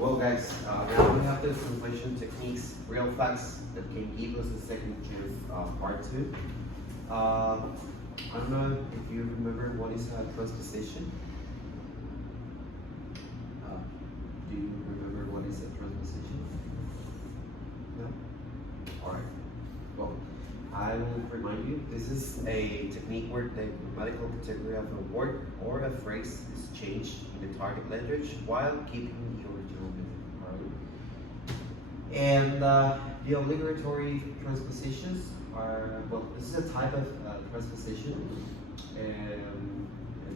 Well, guys, now we have the translation techniques, real facts that can give us a second chance, part two. I don't know if you remember what is a transposition. Do you remember what is a transposition? No? Alright. Well, I will remind you, this is a technique where the grammatical category of a word or a phrase is changed in the target language while keeping the original meaning. And the obligatory transpositions are, well, this is a type of transposition, and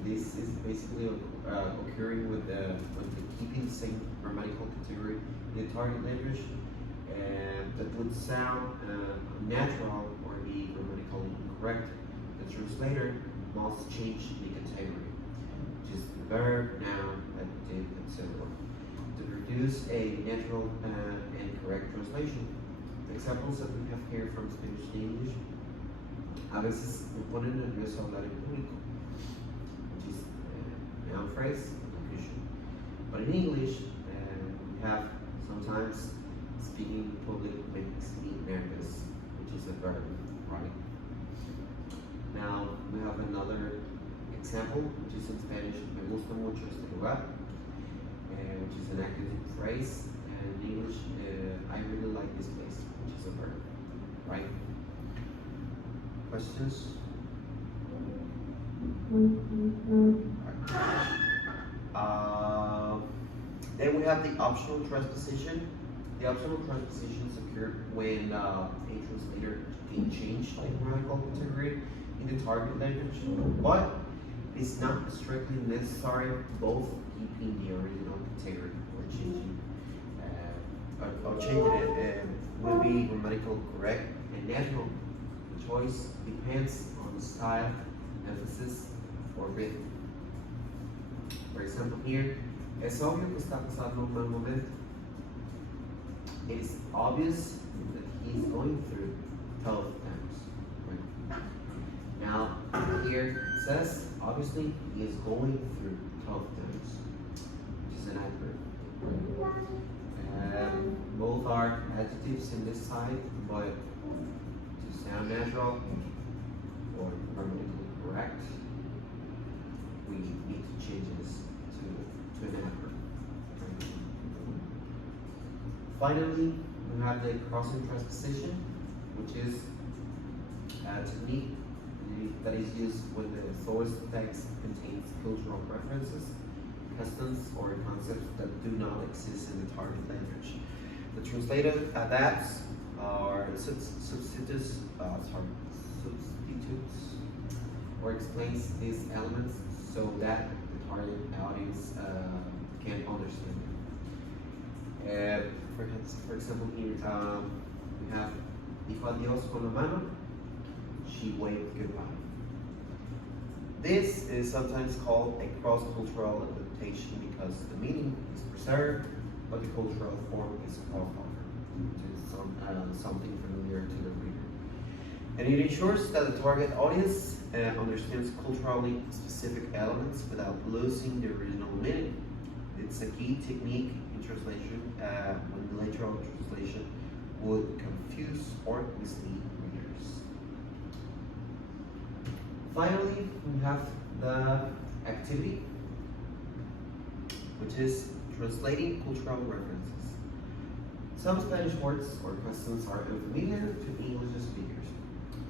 this is basically occurring with the keeping the same grammatical category in the target language, and that would sound natural or be grammatically incorrect. The translator must change the category, which is the verb, noun, adjective, etc., to produce a natural and correct translation. The examples that we have here from Spanish to English: a veces me ponen nervioso hablar en público, which is noun phrase, locution. But in English, we have sometimes speaking in public makes me nervous, which is a verb, right? Now we have another example, which is in Spanish, me gusta mucho este lugar, which is an active phrase, and in English, I really like this place, which is a verb, right? Questions? Then we have the optional transposition. The optional transpositions occur when a translator can change the grammatical category in the target language, but it's not strictly necessary, both keeping the original category or changing it will be grammatical correct and natural. The choice depends on the style, emphasis, or rhythm. For example, here, es obvio que está pasando un mal momento. It is obvious that he is going through tough times. Right? Now, here it says, obviously, he is going through tough times, which is an adverb. Both are adjectives in this side, but to sound natural or grammatically correct, we need to change this to an adverb. Finally, we have the crossing transposition, which is a technique that is used when the source text contains cultural references, customs, or concepts that do not exist in the target language. The translator adapts or substitutes or explains these elements so that the target audience can understand them. For example, here we have dijo adiós con la mano, she waved goodbye. This is sometimes called a cross-cultural adaptation because the meaning is preserved, but the cultural form is offered, which is something familiar to the reader. And it ensures that the target audience understands culturally specific elements without losing the original meaning. It's a key technique in translation when literal translation would confuse or mislead readers. Finally, we have the activity, which is translating cultural references. Some Spanish words or customs are unfamiliar to English speakers.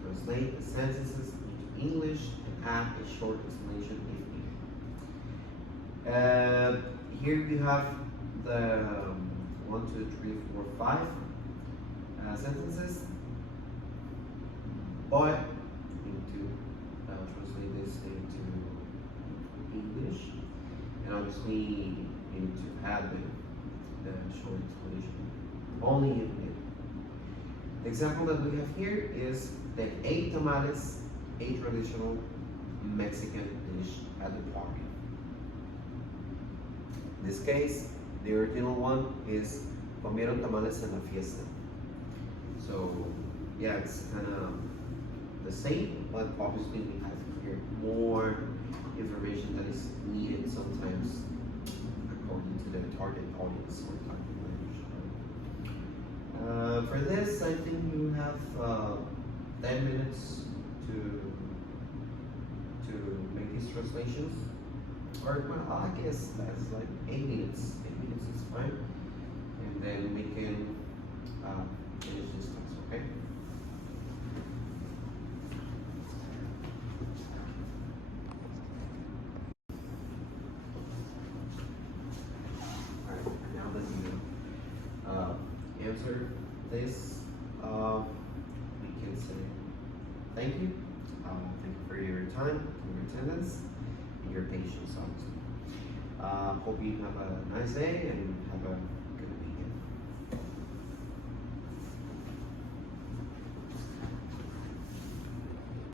Translate the sentences into English and add a short explanation if needed. Here we have the 1, 2, 3, 4, 5 sentences, but we need to translate this into English, and obviously we need to add the short explanation only if needed. The example that we have here is the 8 tamales, a traditional Mexican dish at the party. In this case, the original one is comieron tamales en la fiesta. So, yeah, it's kind of the same, but obviously we have here more information that is needed sometimes according to the target audience. it's more typing language. For this, I think you have 10 minutes to make these translations. Or well, I guess that's like 8 minutes. 8 minutes is fine. And then we can finish this task, okay? Alright, now that you answer this, we can say thank you. Thank you for your time, your attendance, and your patience, obviously. Hope you have a nice day and have a